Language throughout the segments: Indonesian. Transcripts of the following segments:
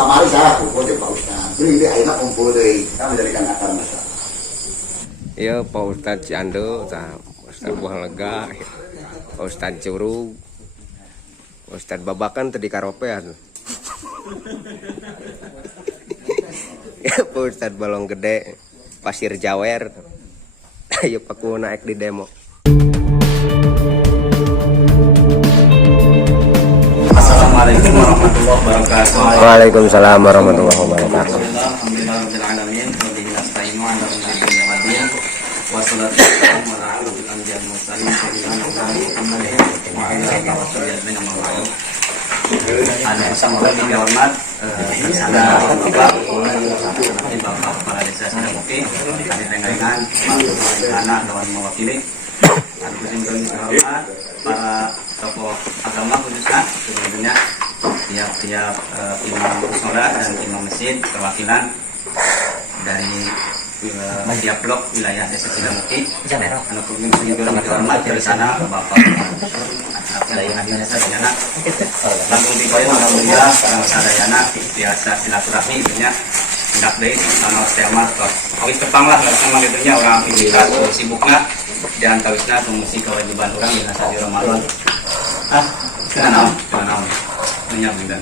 kamari saya kumpul di Pak Ustadz. Jadi ini akhirnya kumpul deh. Kami menjadikan akar masalah. Iya Pak Ustadz Ciando, Pak Ustadz Buah Lega, Pak Ustadz Curug, Pak Ustadz Babakan tadi karopean. Ya Pak Ustadz Balong Gede, Pasir Jawer. Ayo Pak Kuno naik di demo. Assalamualaikum warahmatullahi wabarakatuh. Waalaikumsalam warahmatullahi wabarakatuh. Ada yang dihormat ada Bapak Kepala Desa Sidamuki, kami dengan anak dan mewakili. Ada yang dihormat para tokoh agama khususnya tentunya tiap-tiap imam sholat dan imam masjid perwakilan dari tiap blok wilayah Desa Sidamuki. Anu dihormat dari sana Bapak Sadayana langsung dibayar alhamdulillah Sadayana biasa silaturahmi itunya hendak deh sama tema awis tepang lah sama itunya orang aktivitas sibuknya dan tawisna fungsi kewajiban orang di masa Ramadan. Kenal menyambungkan.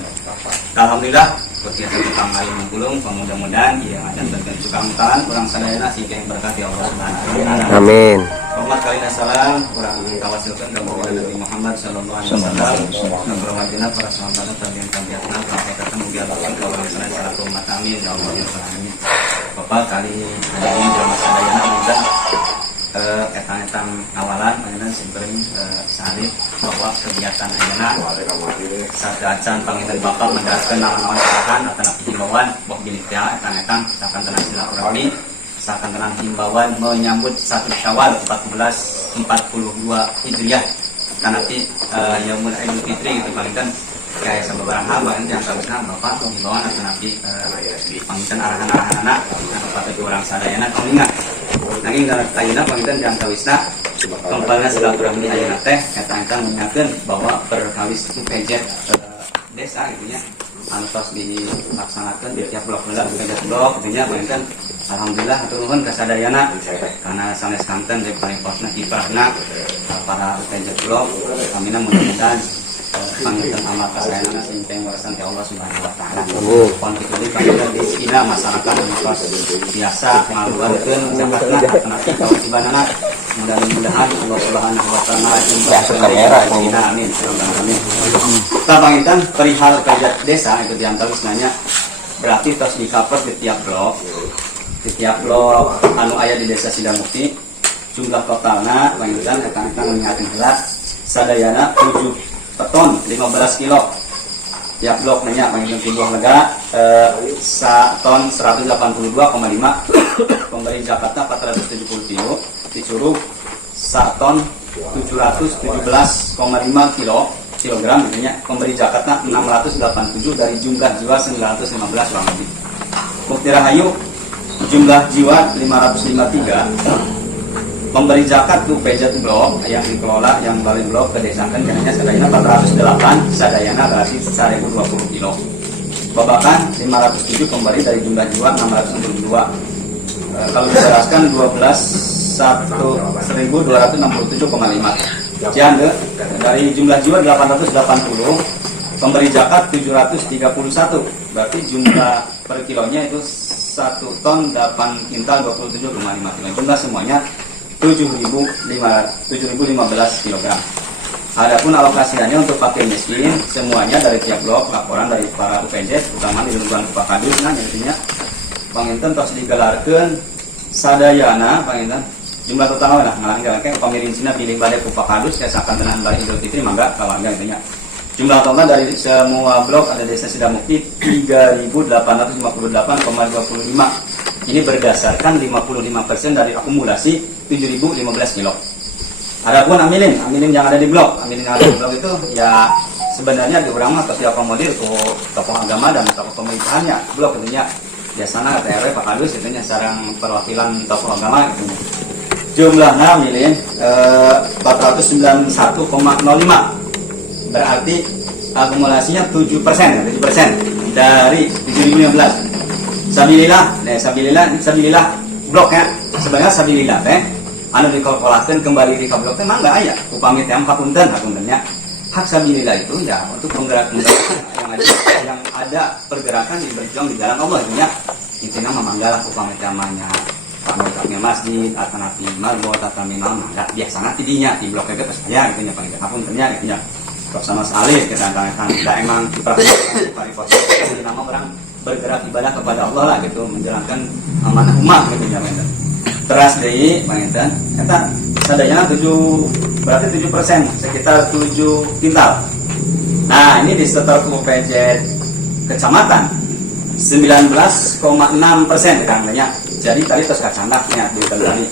Alhamdulillah kegiatan tepang hari menggulung mudah-mudahan yang ada terkencukan orang Sadayana sehingga yang berkati Allah Subhanahu wa taala. Amin. Hormat kalian salam, kurang kawasilkan kepada Nabi Muhammad sallallahu alaihi wasallam. Berwajibna para sahabat dan tabiatna sampai ketemu di alam orang salah satu umat amin ya Allah ya alamin. Bapak kali ini jamaah Sadayana minta etang-etang awalan panjenengan simpering salib bahwa kegiatan ayeuna sadacan panginten Bapak menjelaskan nama-nama arahan atau himbauan bahwa gini teh etang-etang akan tenang silaturahmi akan tenang himbauan menyambut 1 Syawal 1442 Hijriah dan nanti Yaumul Idul Fitri gitu panginten kayak sama barang hal bahkan yang harusnya Bapak himbauan atau nanti panginten arahan-arahan anak dan Bapak orang Sadayana pengingat nanging dalam ayeuna panginten yang tawisna kempalna silaturahmi ayeuna teh eta-eta mengingatkeun bahwa perkawis itu pejet desa gitu nya anu tos dilaksanakeun di tiap blok pejet blok gitu nya panginten alhamdulillah hatur nuhun ka Sadayana karena sanes kanten jeung pareposna kiprahna para pejet blok kami mudah-mudahan panginten amal kasayanana sehingga yang warasan ke Allah Subhanahu wa taala. Pon kitu deui panginten di sina masyarakat tos biasa ngaluarkeun zakatna nanti kewajibanana mudah-mudahan Allah Subhanahu wa taala insyaallah amin. Kita panginten perihal pejet desa itu diantaranya nanya berarti tos di cover di tiap blok anu aya di Desa Sidamuki jumlah totalna panginten akan mengingatkan heula Sadayana 7 ton 15 kilo tiap blok nanya panginten Buah Lega 1 ton 182,5 pemberi zakatna 470 kilo di Curug 1 ton 717,5 kilogram artinya pemberi zakatna 687 dari jumlah jiwa 915 orang lebih. Bukti Rahayu jumlah jiwa 553 pemberi zakat tuh pejet blok yang dikelola yang balik blok ke desa kan jadinya Sadayana 408 Sadayana berarti 1020 kilo Babakan 507 pemberi dari jumlah jiwa 662 kalau dijelaskan 12.1267,5 Ciande dari jumlah jiwa 880 pemberi zakat 731 berarti jumlah per kilonya itu 1 ton 8 kintal 27,5 kilo jumlah semuanya 7.015 kg. Adapun alokasinya untuk fakir miskin semuanya dari tiap blok laporan dari para UPJ terutama di lingkungan Pak Kadus nah intinya panginten tos digelarkeun Sadayana panginten jumlah total lah ngalangkeun pamirinsina pilih bade ku Pak Kadus kesakan tenan bari Idul Fitri mangga kawarga intinya. Jumlah total dari semua blok ada Desa Sidamuki 3.858,25. Ini berdasarkan 55% dari akumulasi 7.015 kilo. Adapun amilin yang ada di blok, amilin yang ada di blok itu ya sebenarnya diurang mah terus diakomodir ke tokoh agama dan tokoh pemerintahannya. Blok tentunya biasanya RW Pak Kadus tentunya sarang perwakilan tokoh agama gitu. Jumlahnya amilin 491,05. Berarti akumulasinya 7%, dari 2015. Sabilillah bloknya sebenarnya sabilillah teh anu dikalkulakeun kembali di blok teh mangga aya upami teh hapuntennya hak sabilillah itu ya untuk penggerak yang ada pergerakan di berjuang di jalan Allah itu ya intinya memanggalah upami teh namanya kami masjid atau nabi marbot atau minimal mangga biasanya tidinya di blok itu saya gitu nya paling hapuntennya gitu ya kok sama sekali kita tidak emang paripurna nama orang bergerak ibadah kepada Allah lah gitu menjalankan amanah umat gitu ya teras dari panginten kata sadayana 7 berarti 7% sekitar 7 kintal. Nah ini disetor ke UPJ kecamatan 19,6% katanya. Jadi tadi terus kacandaknya di tadi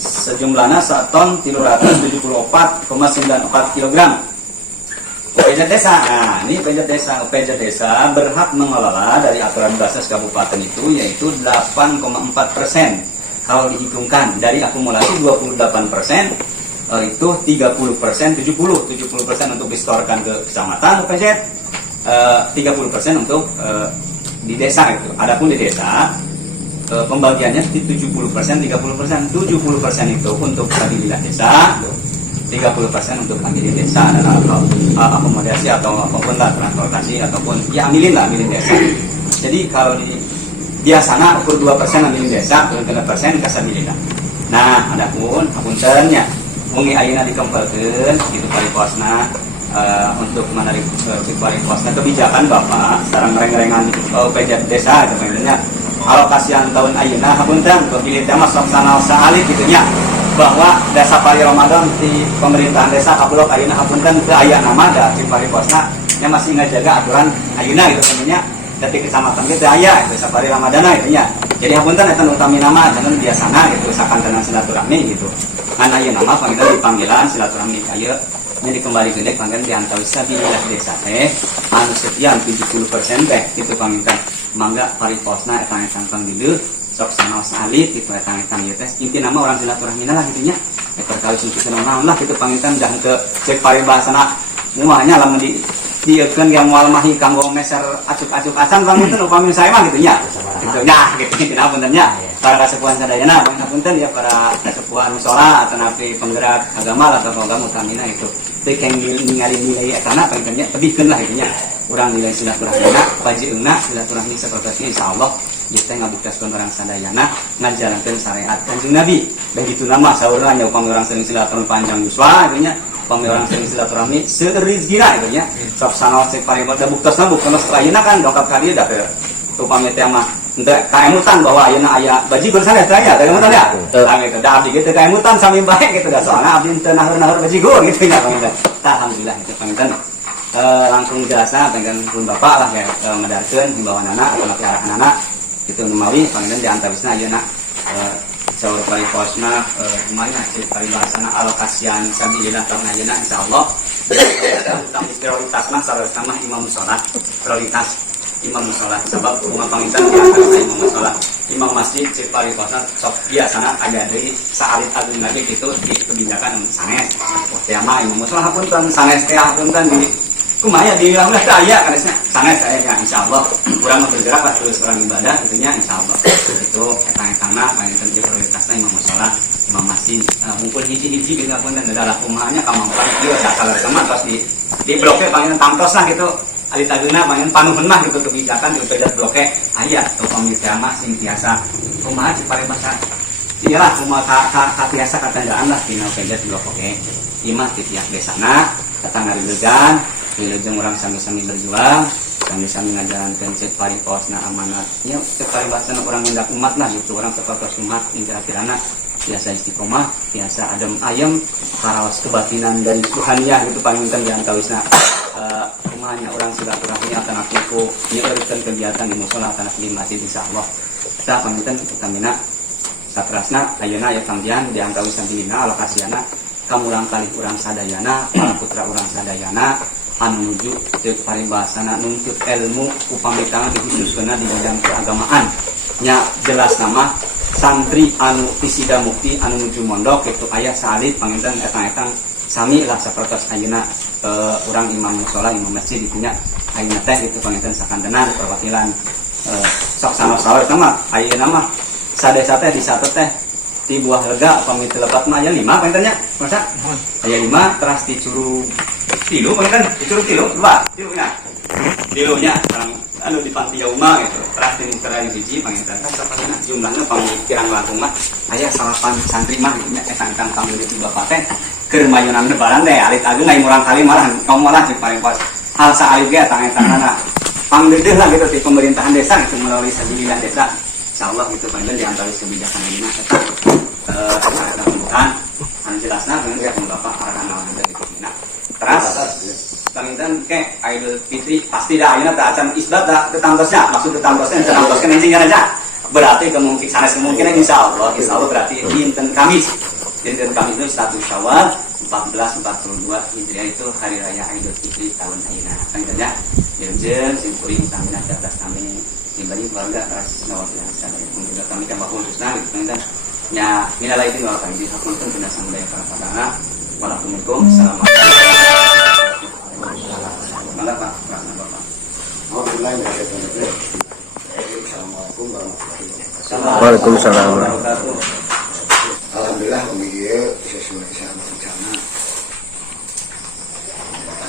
sejumlahnya 1 ton 374,94 kg. UPJ desa, nah ini UPJ desa berhak mengelola dari aturan basis kabupaten itu yaitu 8,4%. Kalau dihitungkan dari akumulasi 28%, itu 30%, 70% untuk disetorkan ke kecamatan UPJ, 30% untuk di desa itu. Adapun di desa pembagiannya di 70%, 30%, 70% itu untuk stabilitas desa. 30% untuk mandiri desa dalam akomodasi atau apapun lah transportasi ataupun ya ambilin desa. Jadi kalau di biasanya ukur 2% ambilin desa, 3% kasabilillah. Nah, adapun apuntennya mungi ayeuna dikempelkeun gitu pariposna untuk menarik pariposna kebijakan Bapak sareng reng-rengan UPJ desa itu maksudnya alokasian tahun ayeuna hapunten pilih tema sok sanaosa alit gitu nya bahwa dasa pari Ramadan di pemerintahan desa Kapulok ayeuna hapunten teu aya nama da di pariposna nya masih ngajaga aturan ayeuna gitu sebenarnya dari kecamatan gitu aya desa pari Ramadan gitu nya. Jadi hapunten eta utami nama dengan biasana gitu sakantenan silaturahmi gitu. Kan ayeuna nama panggilan dipanggilan silaturahmi kaya nya dikembali gede panggilan diantau sabilillah desa teh anu sekian 70% teh gitu panggilan mangga pariposna eta tangtang dieu sok sanaos alit gitu etang-etang ieu teh inti nama orang silaturahmina lah gitu nya perkawis itu naon lah gitu pangitan dah ke cek paribasana umahnya lamun diekeun yang moal mahi kanggo meser acuk-acuk acan pangitan upami saya mah gitu nya gitu nya gitu intina punten nya para kasepuhan sadayana pangapunten ya para kasepuhan mushola atau napi penggerak agama atau agama utamina itu teu keng ningali nilai etana pangitan nya tebihkeun lah gitu nya urang nilai silaturahmina pajieungna silaturahmi seperti insyaallah kita ngabuktaskeun orang sadayana ngajalankeun syariat Kanjeng Nabi. Begitu nama saurna nya upami orang sering silaturahmi panjang yuswa gitu nya, upami orang sering silaturahmi seueur rezekina gitu nya. Sok sanaos cek paribada buktasna bukan setelah ayeuna kan dongkap ka dieu da upami teh mah henteu kaemutan bahwa ayeuna aya bajigur sanes teh aya kaemutan ya. Tah gitu da abdi kitu kaemutan sami bae gitu da soalna abdi teu naeur-naeur bajigur gitu nya panginten. Alhamdulillah itu panginten. Langsung jasa dengan pun bapak lah ya medarkeun himbauan anak atau laki arahan anak itu numawi panggilan diantawisna ayeuna saur pariposna lumayan cek paribasana alokasian sabilillah tahun ayeuna insyaallah prioritasna sareng imam mushola prioritas imam mushola sebab rumah panginten diantarana imam mushola imam masjid cek pariposna sok biasana aya deui saalit agung lagi gitu di kebijakan sanes teh mah imam mushola hapunten sanes teh hapunten di kumaya di wilayah kaya karesnya sanes saya ya insyaallah kurang bergerak lah terus orang ibadah tentunya insyaallah itu etang-etangna panginten jeung prioritasna imam mushola imam masjid ngumpul hiji-hiji gitu pun dan adalah kumanya kamangpan ieu sakala sama tos di bloke panginten tamtos lah gitu alit ageuna panginten panuhun mah gitu kebijakan di UPJ bloke aya tuh pamikiran mah sing tiasa kumaha cipare masa iyalah kumaha ka tiasa katandaan lah dina UPJ bloke imah ti tiap desana datang ngarilegan wilujeng orang sami-sami berjuang sami-sami ngajalankeun cek pariposna amanat nya cek paribasana orang hendak umat lah gitu orang sepatos umat kira-kirana biasa istiqomah biasa adem ayem karaos kebatinan dari Tuhannya gitu panginten diantawisna kumanya orang silaturahmi akan aku nyeurkeun kegiatan di mushola akan di masjid insyaallah kita panginten utamina satrasna ayeuna aya panggian diantawis sabilillah alokasiana kamulang kali urang sadayana para putra urang sadayana anu nuju cek paribasana nuntut ilmu upami tangga dikhususkeun di bidang keagamaan nya jelas nama santri anu pisida mukti anu nuju mondok itu aya salit panginten etang-etang sami lah sapertos ayeuna urang imam mushola imam masjid punya ayeuna teh itu panginten sakantenan perwakilan sok sanos-sanos mah ayeuna mah sadesa teh di satu teh di buah lega pamit lepat mah aya 5 pangintennya masa aya 5 teras dicuru tilu panginten dicuru tilu dua tilunya tilunya orang anu di panti yauma gitu teras di muteran hiji panginten jumlahnya pamikiran langkung mah aya 8 santri mah eta engkang kami di bapak teh keur mayunan lebaran teh alit agung ngai murang kali malah kaum malah cek paling pas hal saalif ge tangan-tanganna pangdeudeuh lah gitu di pemerintahan desa itu melalui sabilillah desa insyaallah gitu panjenengan di antara kebijakan ini eta acara pembukaan anu jelasna bener ya Bapak arahan lawan dari pimpinan teras panginten ke Idul Fitri pasti dah ayeuna teh acan isbat dah tetangtosnya maksud tetangtosnya tetangtoskeun encingna aja berarti kemungkinan insyaallah berarti dinten Kamis dinten Kamis itu 1 Syawal 1442 Hijriah itu hari raya Idul Fitri tahun ayeuna pangintennya jeung simkuring tamina cerdas kami dibagi keluarga ras nawabnya sadaya mungkin kami kan bakal khususna gitu panginten nya minal aidin wal faizin hapunten kena sampai para padana waalaikumsalam malah Pak Bapak Assalamualaikum warahmatullahi wabarakatuh. Waalaikumsalam. Alhamdulillah pemilih sesuai sama rencana.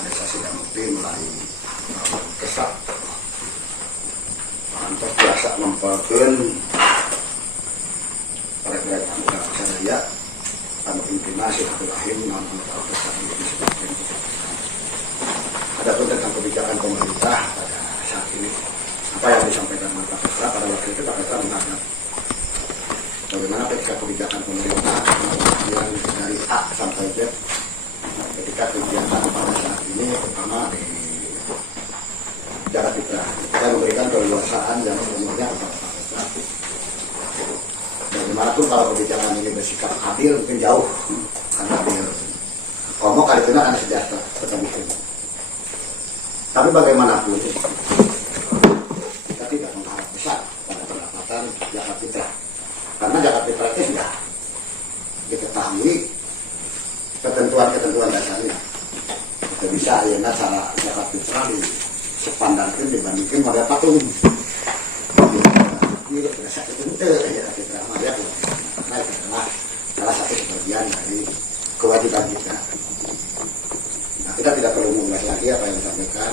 Desa Sidamukti mulai kesat. Antos biasa memperkeun para-para anggota sadaya anu pimpinan silaturahim namun kalau kesat ini sebagai adapun tentang kebijakan pemerintah pada saat ini apa yang disampaikan Pak Kesra pada waktu itu Pak Kesra menganggap bagaimana ketika kebijakan pemerintah yang dari A sampai Z ketika kebijakan pada saat ini pertama di Jakarta kita memberikan keleluasaan yang sebenarnya kepada Pak Kesra bagaimanapun kalau kebijakan ini bersikap adil mungkin jauh karena adil komok kali itu akan sejahtera tetap itu tapi bagaimanapun kita tidak mengharap besar pada pendapatan Jakarta karena Jakarta itu sudah diketahui ketentuan-ketentuan dasarnya kita bisa ayeuna cara Jakarta di sepandankan dibandingkan pada patung ini berasa itu Jakarta Maya karena itu adalah salah satu sebagian dari kewajiban kita. Nah, kita tidak perlu mengulas lagi apa yang disampaikan.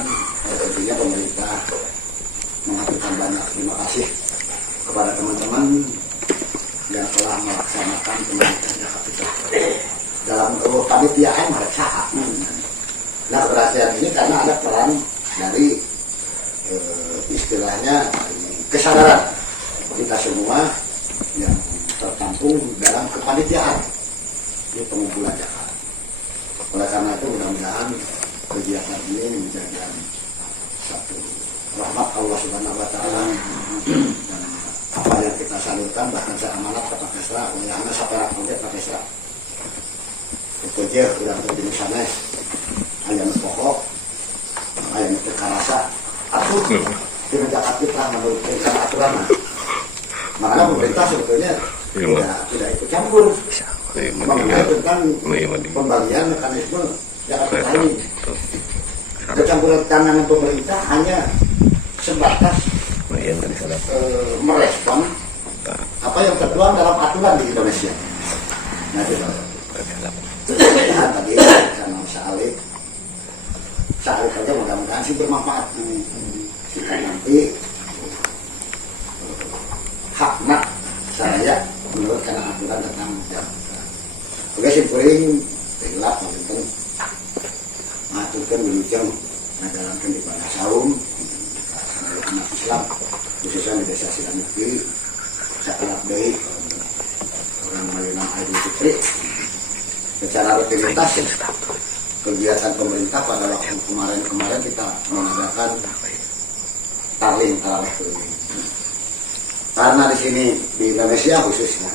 Tentunya pemerintah mengaturkan banyak terima kasih kepada teman-teman yang telah melaksanakan pemerintahan Jakarta dalam kepanitiaan pada saat. Nah, keberhasilan ini karena ada peran dari istilahnya kesadaran kita semua yang tertampung dalam kepanitiaan di pengumpulan Jakarta. Oleh karena itu mudah-mudahan kegiatan ini menjadi satu rahmat Allah Subhanahu Wa Taala dan apa yang kita salurkan bahkan saya amanat ke Pak Kesra, yang saperak konkret Pak Kesra. Itu aja udah terjadi sana. Ayam pokok, ayam kekarasa, atur di Jakarta kita menurut aturan. Makanya pemerintah sebetulnya tidak ikut campur mengenai tentang pembagian mekanisme Jakarta ini. Kecampuran tangan pemerintah hanya sebatas merespon apa yang tertuang dalam aturan di Indonesia. Nah, tadi sama Sa'alif saja mudah-mudahan sih bermanfaat. Kita nanti hakna saya menurut karena aturan tentang Jakarta. Oke, simpuling gelap mungkin mengaturkan wilujeng menjalankan ibadah saum anak Islam khususnya di desa Sidamukti saat dari orang Mayuna Idul Fitri secara rutinitas kegiatan pemerintah pada waktu kemarin kita mengadakan tarling tarawih keliling. Karena di sini di Indonesia khususnya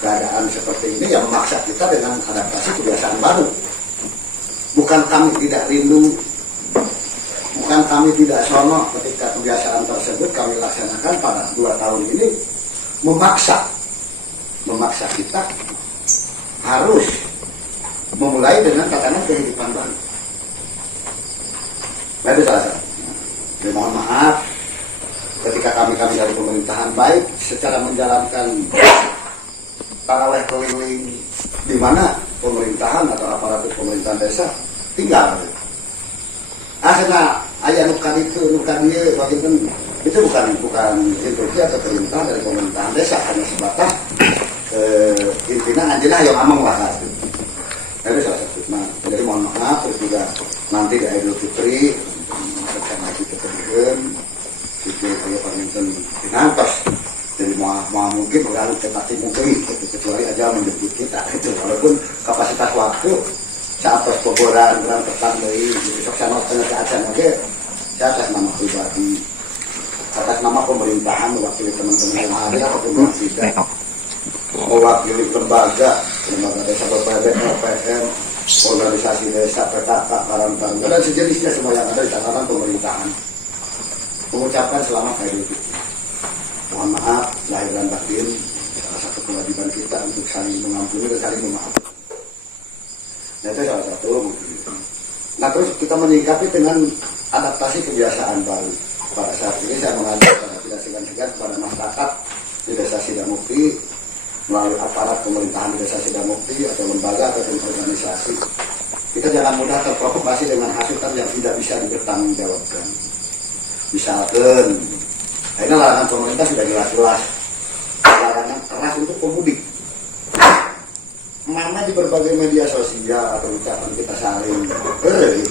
keadaan seperti ini yang memaksa kita dengan adaptasi kebiasaan baru. Bukan kami tidak rindu, bukan kami tidak sono ketika kebiasaan tersebut kami laksanakan pada 2 tahun ini memaksa kita harus memulai dengan tatanan kehidupan baru. Nah, itu salah satu. Jadi mohon maaf ketika kami dari pemerintahan baik secara menjalankan taraweh keliling di mana pemerintahan atau aparatur pemerintahan desa tinggal. Karena ayah nukan itu nukan dia bagaimana itu bukan instruksi atau perintah dari pemerintahan desa, hanya sebatas pimpinan anjina yang amang lah itu. Itu salah satu. Nah, jadi mohon maaf terus juga nanti di Idul Fitri bersama kita terbikin itu kayak pemimpin dinantos. Jadi mau mungkin berlalu tetapi mungkin itu kecuali aja menjemput kita itu walaupun kapasitas waktu saat peboran kurang tepat dari besok sana tengah ke acan oke saya atas nama pribadi atas nama pemerintahan mewakili teman-teman yang ada ataupun tidak mewakili lembaga desa BPD, LPM, organisasi desa, PKK, Karang-Taruna dan sejenisnya semua yang ada di tatanan pemerintahan mengucapkan selamat Idul Fitri. Mohon maaf lahir dan batin, salah satu kewajiban kita untuk saling mengampuni dan saling memaafkan. Nah itu salah satu mungkin. Nah terus kita menyikapi dengan adaptasi kebiasaan baru. Pada saat ini saya mengajak tidak segan-segan kepada masyarakat di Desa Sidamukti melalui aparat pemerintahan di Desa Sidamukti atau lembaga atau organisasi. Kita jangan mudah terprovokasi dengan hasutan yang tidak bisa dipertanggungjawabkan. Misalkan, ini larangan pemerintah sudah jelas-jelas, larangan keras untuk pemudik. Mana di berbagai media sosial atau ucapan kita saling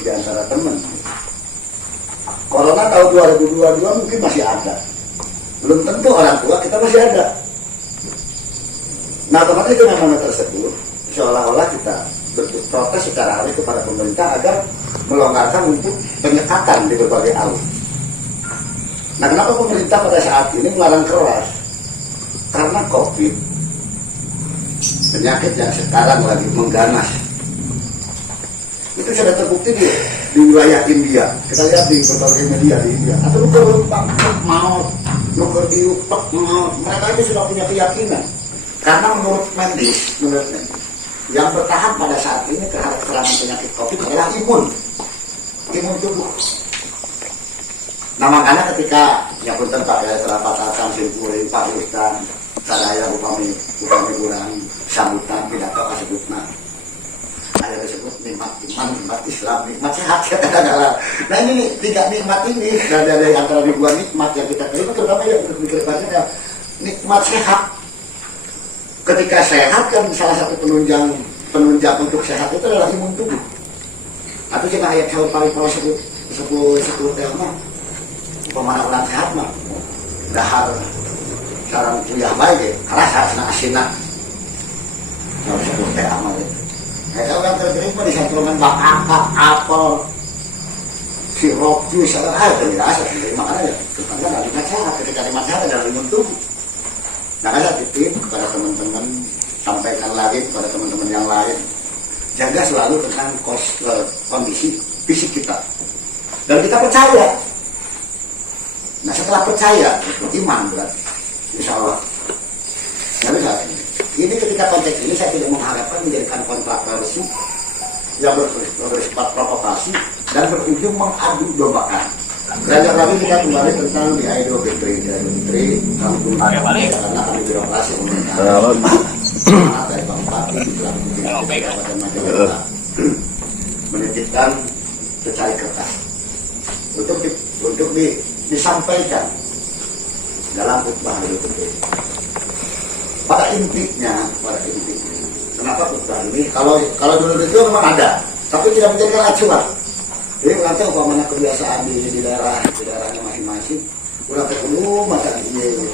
di antara teman. Corona tahun 2022 mungkin masih ada. Belum tentu orang tua kita masih ada. Nah, otomatis dengan nama tersebut, seolah-olah kita berprotes secara halus kepada pemerintah agar melonggarkan untuk penyekatan di berbagai alur. Nah, kenapa pemerintah pada saat ini melarang keras? Karena COVID, penyakit yang sekarang lagi mengganas. Itu sudah terbukti di wilayah India. Kita lihat di berbagai media di India. Atau mau mereka itu sudah punya keyakinan. Karena menurut medis, yang bertahan pada saat ini terhadap serangan penyakit COVID adalah imun tubuh. Nah makanya ketika yang pun tempat ya setelah patatan simpulin Pak Ustaz saya upami kurang sambutan pidato kasebutna saya disebut nikmat iman, nikmat Islam, nikmat sehat ya kadang-kadang. Nah ini tiga nikmat ini dari antara dua nikmat yang kita terima terutama yang berpikir banyak nikmat sehat. Ketika sehat kan salah satu penunjang untuk sehat itu adalah imun tubuh. Atau cina ayat sahur paling kalau sepuluh tema pemana orang sehat mah dahar sarang kuliah baik ya keras harusnya asina kalau sepuluh tema itu kalau kan terima di santunan bakakak, apel sirup, jus, itu tidak asal makanya kepada nikmat sehat ketika nikmat sehat adalah imun tubuh. Nah saya titip kepada teman-teman sampaikan lagi kepada teman-teman yang lain jaga selalu tentang kondisi fisik kita dan kita percaya. Nah setelah percaya itu iman berarti insya Allah. Nah misalnya ini ketika konteks ini saya tidak mengharapkan menjadikan kontroversi yang bersifat provokasi dan berujung mengadu dombakan. Belajar lagi kita kembali tentang di Idul Fitri. Kami kembali karena kami birokrasi pemerintahan dari Bang Pati di Kabupaten Majalengka menitipkan secari kertas untuk disampaikan dalam khutbah Idul Fitri. Pada intinya, kenapa khutbah ini? Kalau dulu itu memang ada, tapi tidak menjadikan acuan. Jadi nanti umpamanya kebiasaan di daerahnya masing-masing, udah ketemu masa ini.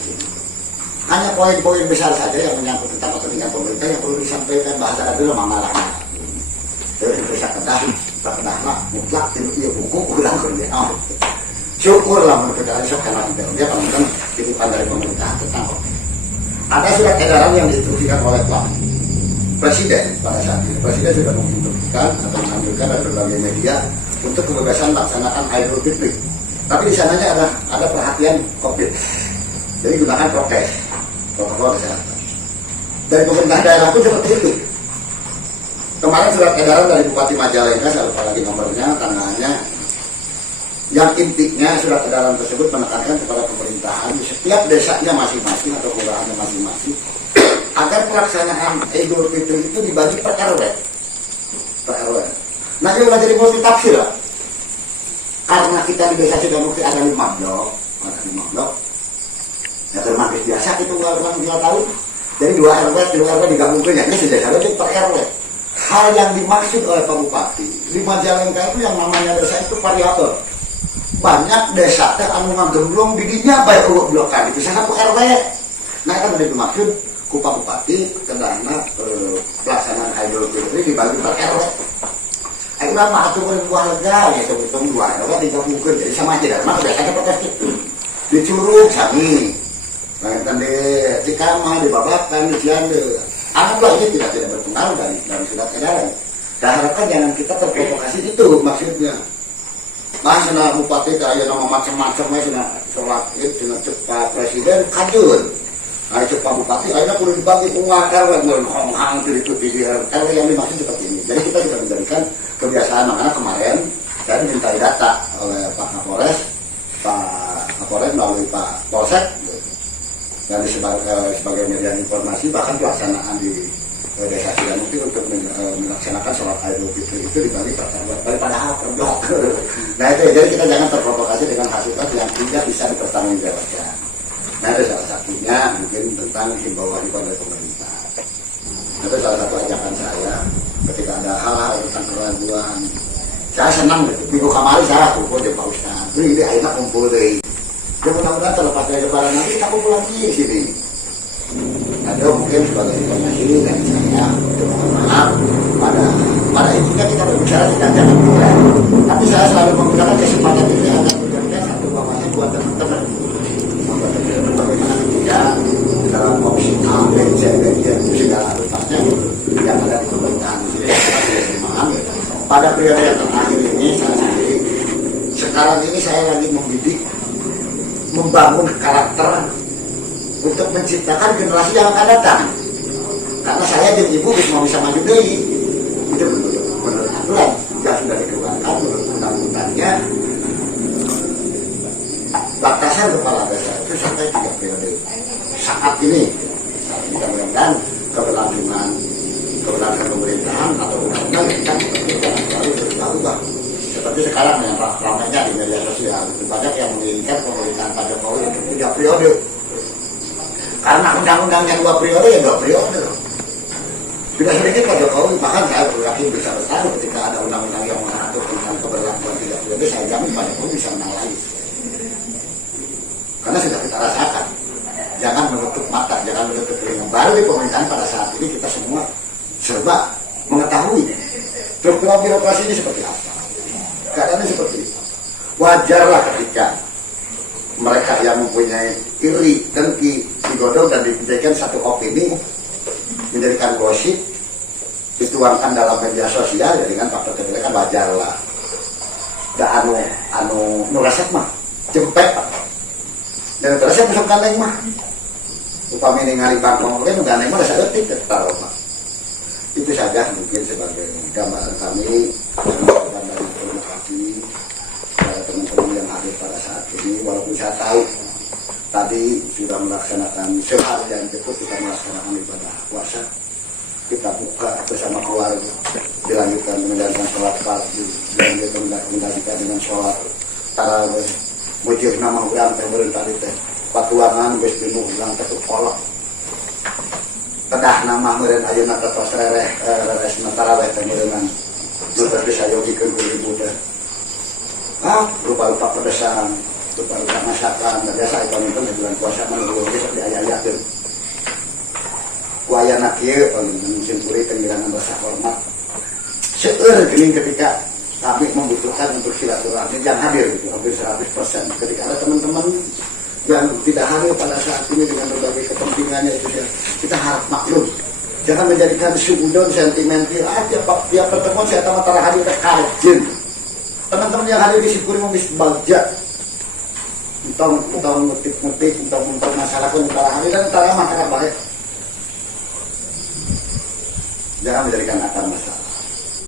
Hanya poin-poin besar saja yang menyangkut tentang kepentingan pemerintah yang perlu disampaikan bahasa dulu mengarahnya. Jadi bisa kedah lah, mutlak itu buku ulang kerja. Syukurlah menurut saya karena dia kan titipan dari pemerintah tentang ada surat edaran yang diinstruksikan oleh Pak Presiden pada saat ini. Presiden sudah menginstruksikan atau mengambilkan dari berbagai media untuk kebebasan melaksanakan Idul Fitri. Tapi di sananya ada perhatian COVID. Jadi gunakan protokol kesehatan. Dari pemerintah daerah pun seperti itu. Kemarin surat edaran dari Bupati Majalengka, saya lupa lagi nomornya, tanggalnya, yang intinya surat edaran tersebut menekankan kepada pemerintahan di setiap desanya masing-masing atau kelurahannya masing-masing agar pelaksanaan Idul Fitri itu dibagi per RW. Per RW. Nah, ini udah jadi multi tafsir lah. Karena kita di desa Sidamukti ada 5 blok, ya termasuk biasa itu orang tinggal tahu. Jadi 2 RW digabungkan, ya ini sudah jadi per RW. Hal yang dimaksud oleh Pak Bupati di Majalengka itu yang namanya desa itu variabel. Banyak desa teh anu ngagemblong didinya bae eueuh blokan itu sangat RW. Nah kan udah dimaksud ku Pak Bupati kendana pelaksanaan Idul Fitri dibagi per RW. Ayo mah atuh buah lega ya hitung 2 RW digabungkeun jadi sama aja dah. Mah biasanya pakai itu. Di Curug sami. Bahkan di Cikama, di Babakan, di Ciande. Anggaplah ini tidak berpengaruh dari surat edaran. Dan harapkan jangan kita terprovokasi itu maksudnya. Nah, sana bupati kayak nama macam-macamnya sana sholat id, sana cepat presiden kajun. Nah, cepat bupati, akhirnya perlu dibagi uang RW menghang itu di RW yang dimaksud seperti ini. Jadi kita sudah menjadikan kebiasaan, makanya kemarin saya diminta data oleh Pak Kapolres melalui Pak Polsek. Dan sebagai media informasi bahkan pelaksanaan di desa Sidamukti untuk melaksanakan sholat Idul Fitri itu dibagi padahal per blok. Nah itu jadi kita jangan terprovokasi dengan hasil yang tidak bisa dipertanggungjawabkan. Nah itu salah satunya mungkin tentang himbauan dari pemerintah. Itu salah satu ajakan saya ketika ada hal-hal tentang keraguan. Saya senang gitu. Minggu kemarin saya kumpul di Pak Ustadz. Ini akhirnya kumpul deh. Ya mudah-mudahan terlepas dari lebaran nanti kita kumpul lagi di sini. Ada mungkin sebagai informasi dari saya untuk mohon maaf pada intinya kita berbicara tidak jangan kita. Tapi saya selalu menggunakan kesempatan ini agar menjadikan satu wawasan buat teman-teman. Bagaimana ketika dalam opsi A, B, C, D, E segala rupanya yang ada di pemerintahan di sini kita sudah memahami. Pada periode yang terakhir ini saya sendiri sekarang ini saya lagi membangun karakter untuk menciptakan generasi yang akan datang. Karena saya dan ibu bisa maju dari itu menurut aturan yang sudah dikeluarkan menurut undang-undangnya. Batasan kepala desa itu sampai 3 periode. Saat ini kita mudah-mudahan keberlangsungan pemerintahan atau undang-undang kita jangan selalu berubah-ubah. Seperti sekarang yang ramainya di media sosial, banyak yang menginginkan pemerintahan Pak Jokowi untuk 3 periode. Karena undang-undang yang 2 periode ya 2 periode. Tidak sedikit Pak Jokowi, bahkan saya yakin bisa bertaruh ketika ada undang-undang yang mengatur tentang keberlakuan 3 periode, saya jamin Pak Jokowi bisa menang lagi. Karena sudah kita rasakan. Jangan menutup mata, jangan menutup telinga. Baru di pemerintahan pada saat ini kita semua serba mengetahui struktur birokrasi ini seperti apa. Keadaannya seperti itu. Wajarlah ketika mereka yang mempunyai iri, dengki, digodok dan dijadikan satu opini, menjadikan gosip, dituangkan dalam media sosial, ya dengan faktor kedua kan wajarlah. Dan anu nuraset mah jempet pak. Dan terus bisa gandeng mah. Upami ningali bangkong lain gandeng mah saya detik taruh mah. Itu saja mungkin sebagai gambaran kami. Dan dari terima kasih kepada teman-teman yang hadir pada saat ini. Walaupun saya tahu tadi sudah melaksanakan seharian cukup kita melaksanakan ibadah puasa. Kita buka bersama keluarga, dilanjutkan menjalankan sholat fardu, dilanjutkan dengan sholat tarawih. Mujur nama ulang teh berentah teh patuangan geus pinuh ulang teh kolok. Kedah nama meureun ayeuna teh tos reresna tarawih teh meureungan. Nu teh bisa yogikeun ku ibu teh. Rupa-rupa pedesan, rupa-rupa masakan, biasa itu nonton di bulan puasa menunggu besok diaya-ayakeun. Ku ayana kieu musim puri pengirangan rasa hormat. Seueur geuning ketika kami membutuhkan untuk silaturahmi yang hadir gitu, hampir 100%. Ketika ada teman-teman yang tidak hadir pada saat ini dengan berbagai kepentingannya itu kita harap maklum. Jangan menjadikan sudon sentimental aja pak. Tiap pertemuan saya tamat hadir ke kajen. Teman-teman yang hadir di Sipuri mau bagja. Entah ngutik-ngutik, entah mempermasalahkan antara hadir dan antara masyarakat baik. Jangan menjadikan akar masalah.